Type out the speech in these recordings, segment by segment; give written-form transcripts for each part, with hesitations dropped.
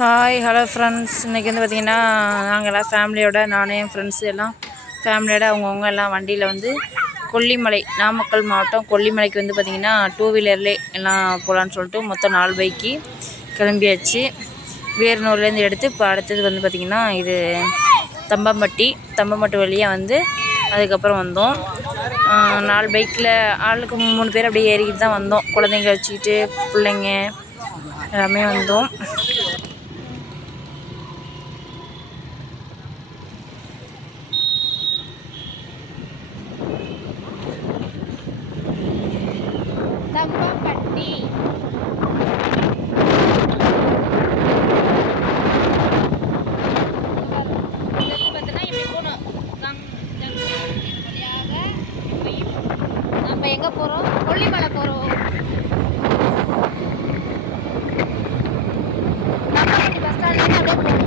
Hi hello friends. இன்றைக்கி வந்து பார்த்திங்கன்னா நாங்கள் எல்லாம் ஃபேமிலியோட, நானும் என் ஃப்ரெண்ட்ஸு எல்லாம் ஃபேமிலியோட அவங்கவுங்க எல்லாம் வண்டியில் வந்து கொல்லிமலை, நாமக்கல் மாவட்டம் கொல்லிமலைக்கு வந்து பார்த்திங்கன்னா 2 வீலர்லேயே எல்லாம் போகலான்னு சொல்லிட்டு மொத்தம் 4 பைக்கு கிளம்பியாச்சு. வேர்னூர்லேருந்து எடுத்து இப்போ அடுத்தது வந்து பார்த்திங்கன்னா இது தம்பம்பட்டி வழியாக வந்து அதுக்கப்புறம் வந்தோம். 4 பைக்கில் ஆளுக்கு 3 பேர் அப்படியே ஏறிக்கிட்டு தான் வந்தோம். குழந்தைங்க வச்சுக்கிட்டு பிள்ளைங்க எல்லாமே வந்தோம். தம்பம்பட்டி நம்ம எங்கே போகிறோம்? கொல்லிமலை போகிறோம். தம்பம்பட்டி பஸ் ஸ்டாண்ட்லேருந்து அப்படியே போகணும்.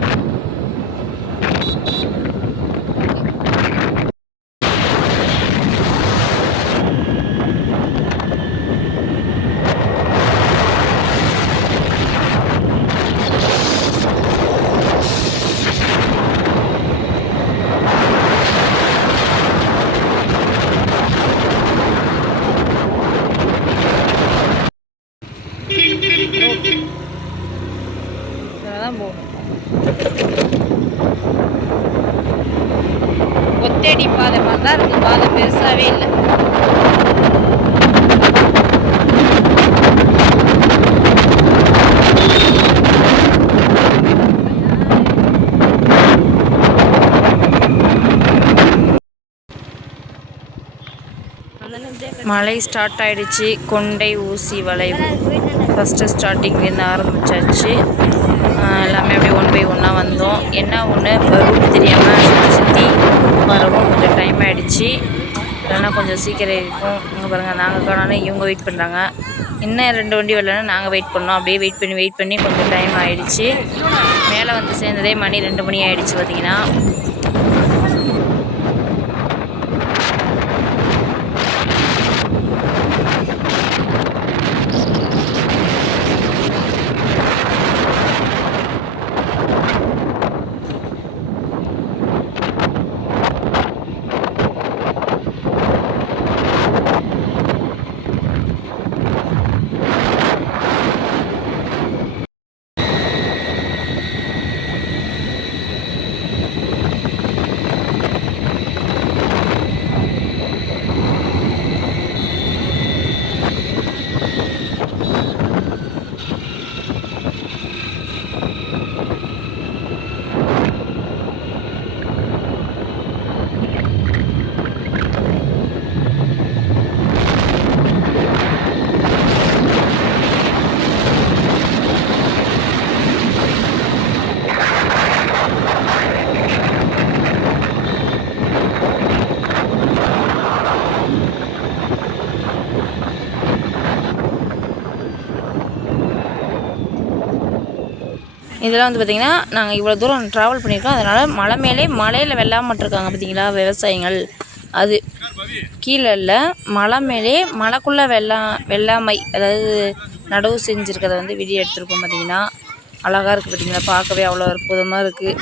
ஒத்தடி பாதை மாதிரி தான் இருக்குது. பாதை பெருசாகவே இல்லை. மழை ஸ்டார்ட் ஆகிடுச்சு. கொண்டை ஊசி வளைவு ஃபஸ்ட்டு ஸ்டார்டிங்லேருந்து ஆரம்பித்தாச்சு. எல்லாமே அப்படியே 1 பை 1 வந்தோம். என்ன ஒன்று இப்போ ரூட் தெரியாமல் சுற்றி வரவும் கொஞ்சம் டைம் ஆகிடுச்சு. இல்லைன்னா கொஞ்சம் சீக்கிரம் இருக்கும். இங்கே பாருங்கள், நாங்கள் காணாலும் இவங்க வெயிட் பண்ணுறாங்க. இன்னும் 2 வண்டி வரலன்னா நாங்கள் வெயிட் பண்ணோம். அப்படியே வெயிட் பண்ணி கொஞ்சம் டைம் ஆகிடுச்சு. மேலே வந்து சேர்ந்ததே மணி 2 மணி ஆகிடுச்சு பார்த்திங்கன்னா. இதெல்லாம் வந்து பார்த்திங்கன்னா நாங்கள் இவ்வளோ தூரம் ட்ராவல் பண்ணியிருக்கோம். அதனால் மலையில் வெள்ளாமட்டிருக்காங்க பார்த்திங்களா விவசாயிகள். அது கீழே இல்லை, மலை மேலே மலைக்குள்ளே வெள்ளாமை, அதாவது நடவு செஞ்சுருக்கிறத வந்து வீடியோ எடுத்துருக்கோம் பார்த்திங்கன்னா. அழகாக இருக்குது பார்த்திங்களா, பார்க்கவே அவ்வளோ அற்புதமாக இருக்குது.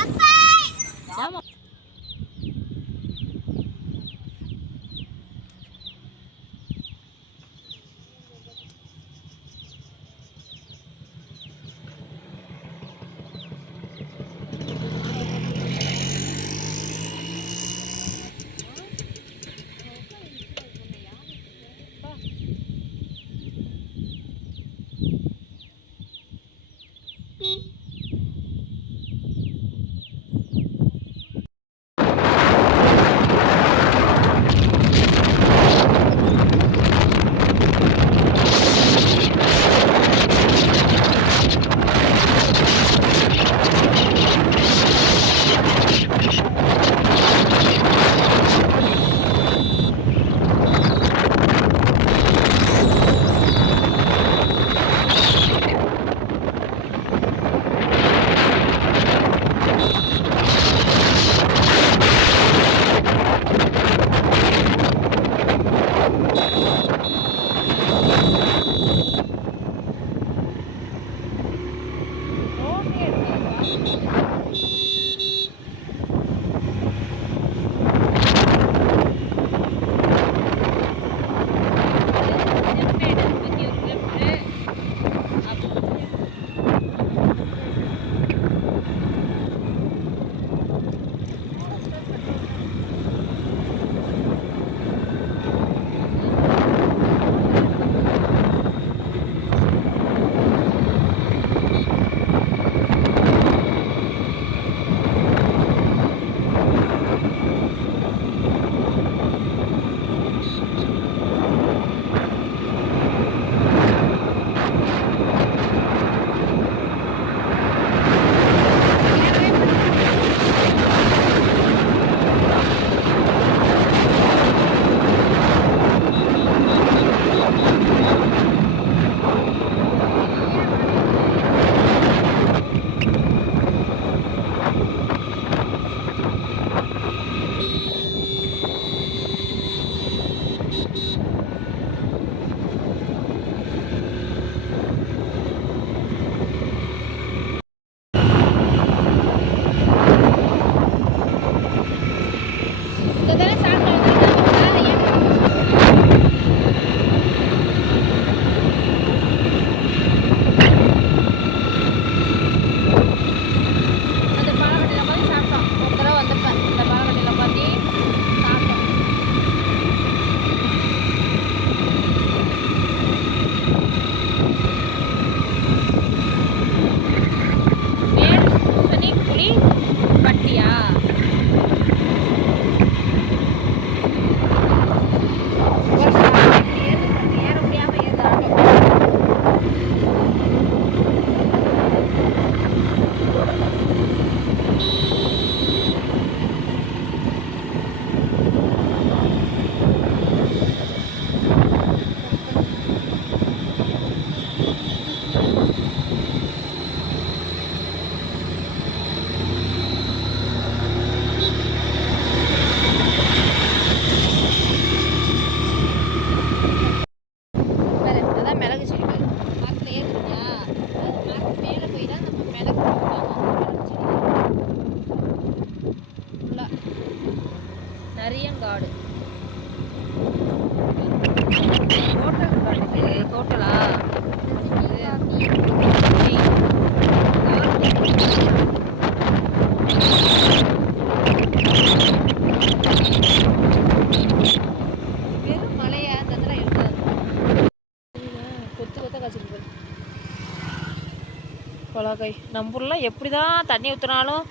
நரியங்காடு ஹோட்டலா வெறும் மலையா அந்த இடத்துல இருக்காது. கொத்து கொத்த காய்ச்சிருக்கு பலாக்காய். நம்ம ஊர்லாம் எப்படி தான் தண்ணி ஊற்றினாலும்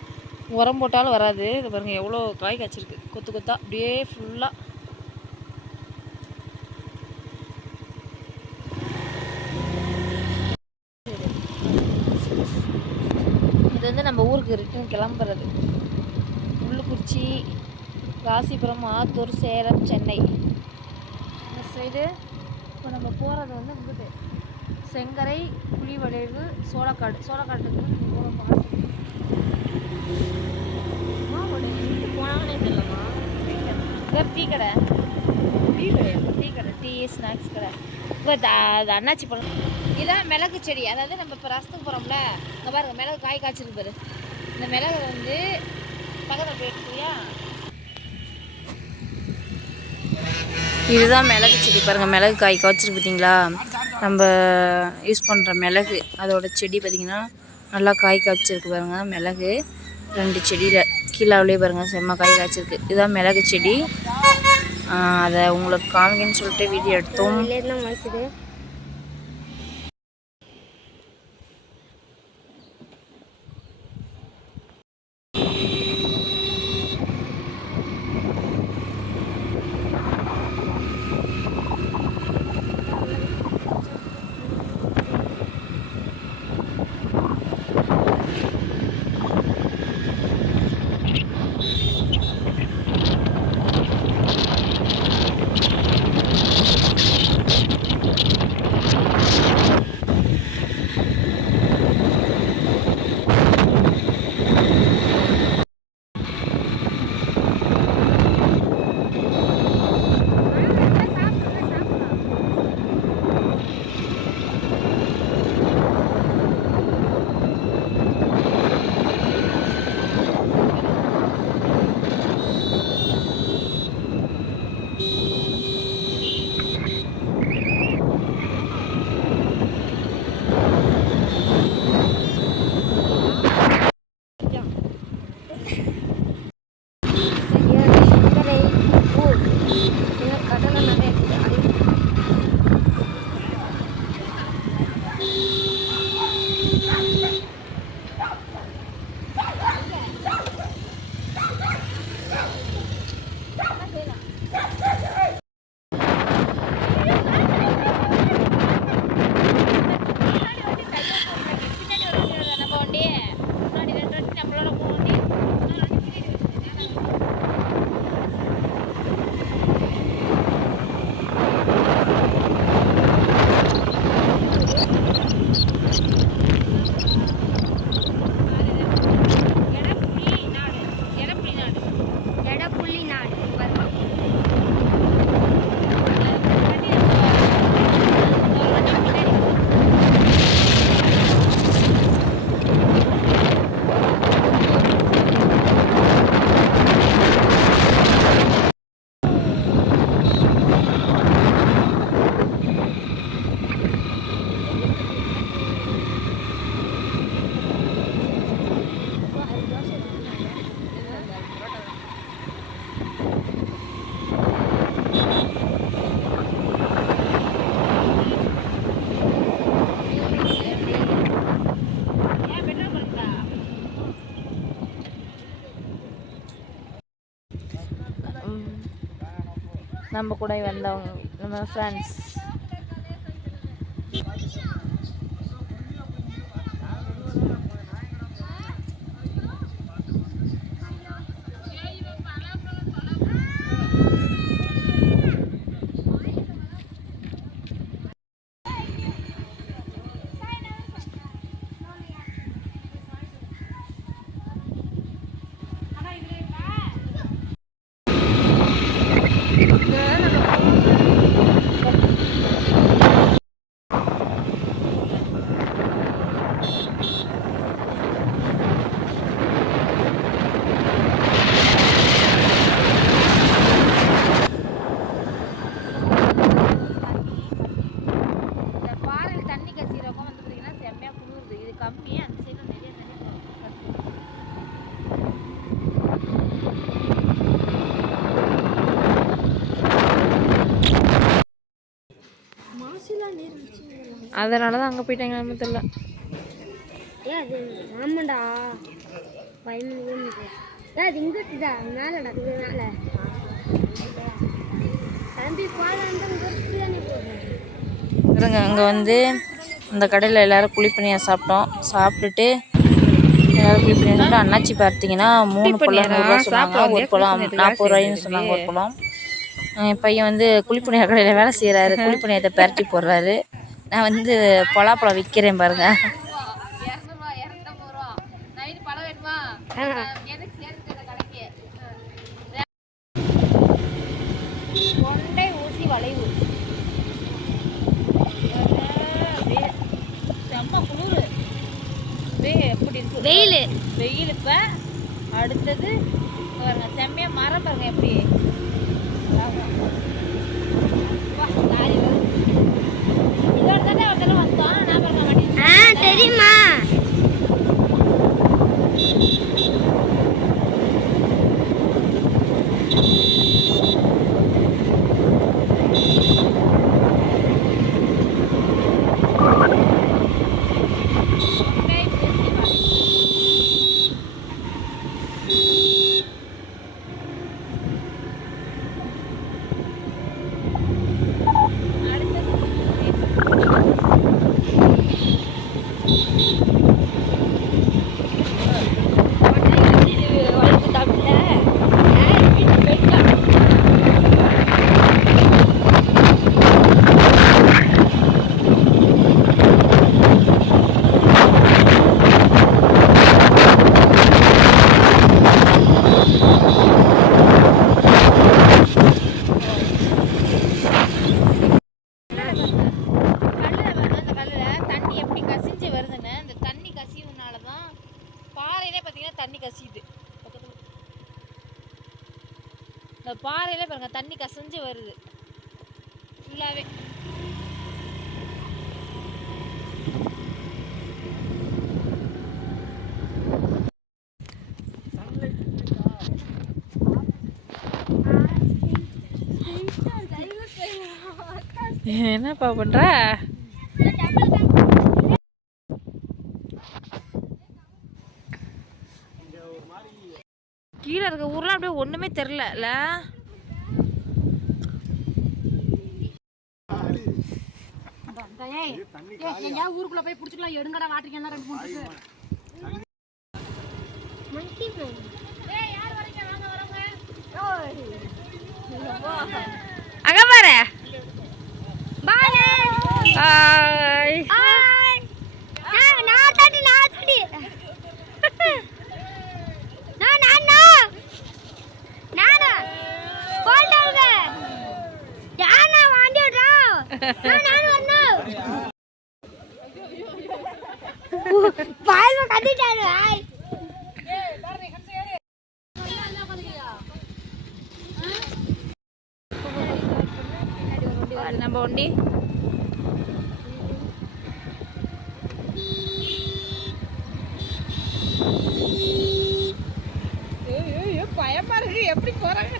உரம் போட்டாலும் வராது. இது பாருங்கள் எவ்வளோ காய் காய்ச்சிருக்கு கொத்து கொத்தா அப்படியே ஃபுல்லாக. இது வந்து நம்ம ஊருக்கு ரிட்டர்ன் கிளம்புறது. உள்ளுக்குறிச்சி, ராசிபுரம், ஆத்தூர், சேலம், சென்னை இந்த சைடு. இப்போ நம்ம போகிறது வந்து இங்கிட்டு செங்கரை, புலிவளைவு, சோளக்காடு. சோளக்காட்டுக்கு போகிற பாட்டு போனாங்கன்னே தெரியலம்மா. டீ கடை டீ ஸ்நாக்ஸ் கடை. இப்போ அது அண்ணாச்சி பழம். இதான் மிளகு செடி. அதாவது நம்ம இப்போ ரசத்துக்கு போகிறோம்ல, இங்கே பாருங்க மிளகு காய் காய்ச்சிருக்கு பாரு. இந்த மிளகு வந்து பக்கத்தில் போயிட்டுயா. இதுதான் மிளகு செடி. பாருங்கள் மிளகு காய் காய்ச்சிருக்கு பார்த்தீங்களா. நம்ம யூஸ் பண்ணுற மிளகு அதோட செடி பார்த்திங்கன்னா நல்லா காய் காய்ச்சிருக்கு பாருங்கள். மிளகு 2 செடியில் கீழாவிலே பாருங்கள் செம்ம காய் காய்ச்சிருக்கு. இதுதான் மிளகு செடி. அதை உங்களுக்கு காமிங்கன்னு சொல்லிட்டு வீடியோ எடுத்தோம். நம்ம கூட வந்தவங்க நம்ம ஃப்ரெண்ட்ஸ். அதனால தான் அங்கே போயிட்டாங்க நம்ம தெரியல. ஏ அது ஆமாண்டா 15 கிலோமீட்டர். ஏ அது இங்கிட்டுடா மேலடா இது மேலே தம்பி பாலாண்டா இருங்க. அங்கே வந்து இந்த கடையில் எல்லோரும் குழிப்பணியாக சாப்பிட்டோம். சாப்பிட்டுட்டு எல்லோரும் குழிப்பணியாக சாப்பிட்டு அண்ணாச்சி பார்த்தீங்கன்னா 3 பழம் 100 சொன்னாங்க. ஒரு பழம் 40 ரூபாய்ன்னு சொன்னாங்க. ஒரு பழம் என் பையன் வந்து குழிப்பணியார் கடையில் வேலை செய்கிறாரு. குழிப்பணியத்தை பரட்டி போடுறாரு. நான் வந்து பலாப்பழம் விற்கிறேன் பாருங்க. கொண்டை ஊசி வளைவு செம்ம குளிர். எப்படி இருக்கு வெயில். இப்போ அடுத்தது பாருங்க செம்மையா மரம் பாருங்க எப்படி இதோட தானே ஒரு தடவை வந்தோம். நான் பாருங்க தெரியுமா தண்ணி கசியுது. இந்த பாறையில பாருங்க தண்ணி கசிஞ்சு வருது ஃபுல்லாவே. என்னப்பா பண்ற? கீழே இருக்க ஊர்லாம் அப்படியே ஒண்ணுமே தெரியல. ஊருக்குள்ள போய் புடிச்சுக்கலாம் எடுங்கடா வாட்டரிக்கலாம் 2 அங்க பாரு. ஹாய். நம்ம வண்டி பயமா இருக்கு. எப்படி போறாங்க?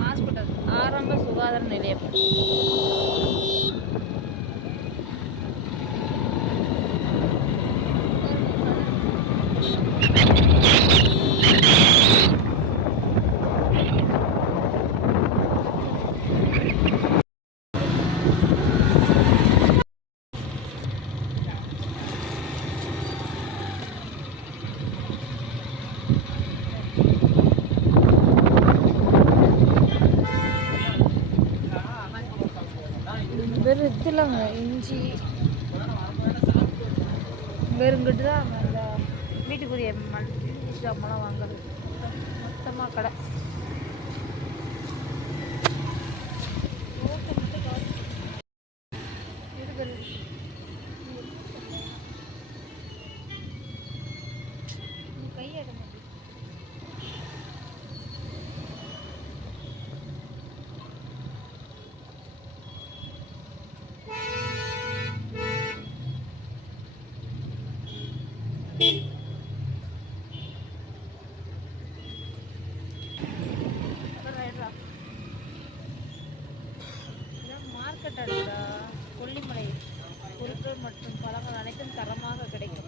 ஹாஸ்பிட்டல் ஆரம்ப சுகாதார நிலையம். வெறும் இதுலங்க இஞ்சி வெறுங்கிட்டு தான் அந்த வீட்டுக்குரிய ஜாமெல்லாம் வாங்குறது மொத்தமாக கடை. மற்றும் பழங்கள் அனைத்தும் தரமாக கிடைக்கும்.